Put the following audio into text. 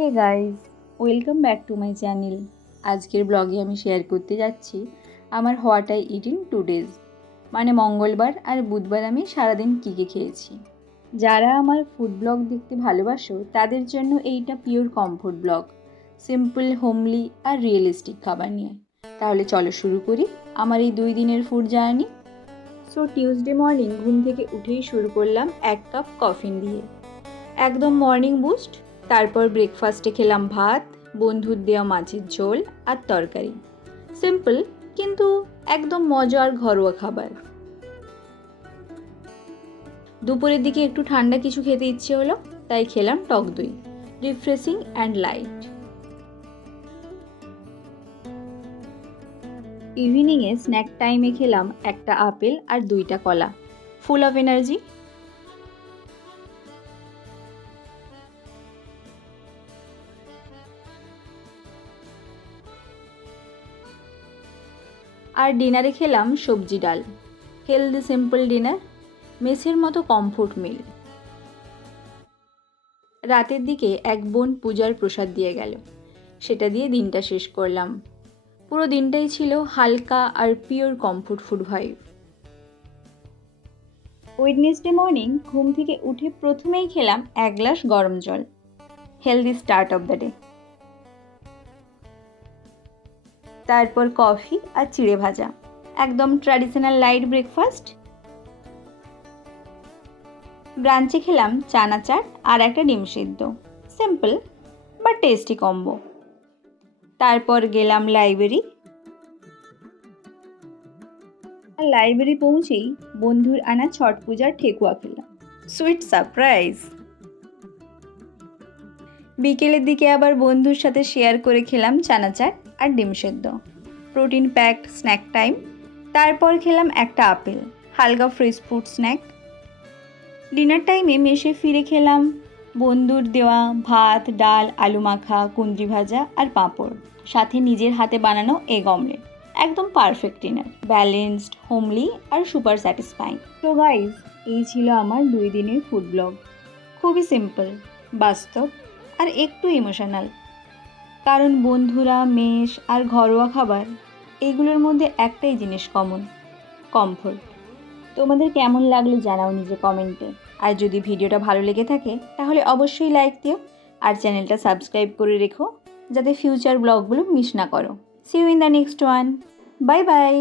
Hey guys, welcome back to my channel. আজকের ব্লগে আমি শেয়ার করতে যাচ্ছি আমার what I eat in 2 days, মানে মঙ্গলবার আর বুধবার আমি সারাদিন কী কী খেয়েছি। যারা আমার ফুড ব্লগ দেখতে ভালোবাসো তাদের জন্য এইটা pure comfort blog, simple, homely আর রিয়েলিস্টিক খাবার নিয়ে। তাহলে চলো শুরু করি আমার এই 2 দিনের food journey. So Tuesday morning ঘুম থেকে উঠেই শুরু করলাম 1 কাপ কফি দিয়ে, একদম মর্নিং বুস্ট। তারপর ব্রেকফাস্টে খেলাম ভাত, বন্ধুর দেওয়া মাছের ঝোল আর তরকারি। সিম্পল কিন্তু একদম মজার ঘরোয়া খাবার। দুপুরের দিকে একটু ঠান্ডা কিছু খেতে ইচ্ছে হলো, তাই খেলাম টক দই, রিফ্রেশিং অ্যান্ড লাইট। ইভিনিংয়ে স্ন্যাক টাইমে খেলাম একটা আপেল আর 2টা কলা, ফুল অফ এনার্জি। আর ডিনারে খেলাম সবজি ডাল, হেলদি সিম্পল ডিনার, মেসের মতো কমফোর্ট মিল। রাতের দিকে এক বোন পূজার প্রসাদ দিয়ে গেল, সেটা দিয়ে দিনটা শেষ করলাম। পুরো দিনটাই ছিল হালকা আর pure comfort food vibe. Wednesday morning ঘুম থেকে উঠে প্রথমেই খেলাম 1 গ্লাস গরম জল, healthy start of the day. তারপর কফি আর চিড়ে ভাজা, একদম ট্র্যাডিশনাল লাইট ব্রেকফাস্ট। ব্রাঞ্চে খেলাম চানা চাট আর একটা ডিম সিদ্ধ, সিম্পল বাট টেস্টি কম্বো। তারপর গেলাম লাইব্রেরি, আর লাইব্রেরি পৌঁছেই বন্ধুর আনা ছট পূজার ঠেকুয়া খেলাম, সুইট সারপ্রাইজ। বিকেলের দিকে আবার বন্ধুর সাথে শেয়ার করে খেলাম চানা চাট আর ডিম সেদ্ধ, প্রোটিন প্যাকড স্ন্যাক টাইম। তারপর খেলাম একটা আপেল, হালকা ফ্রেশ ফ্রুট স্ন্যাক। ডিনার টাইমে মেসে ফিরে খেলাম বন্ধুর দেওয়া ভাত, ডাল, আলু মাখা, কুঁদরি ভাজা আর পাঁপড়, সাথে নিজের হাতে বানানো এগ অমলেট। একদম পারফেক্ট ডিনার, ব্যালেন্সড, হোমলি আর সুপার স্যাটিসফাইং। তো গাইজ, এই ছিল আমার 2 দিনের ফুড ব্লগ। খুবই সিম্পল, বাস্তব আর একটু ইমোশনাল। কারণ বন্ধুরা, মেস আর ঘরোয়া খাবার, এইগুলোর মধ্যে একটাই জিনিস কমন, কমফোর্ট। তোমাদের কেমন লাগলো জানাও নিজে কমেন্টে। আর যদি ভিডিওটা ভালো লেগে থাকে তাহলে অবশ্যই লাইক দিও আর চ্যানেলটা সাবস্ক্রাইব করে রেখো, যাতে ফিউচার ব্লগগুলো মিস না করো। See you in the next one. Bye by.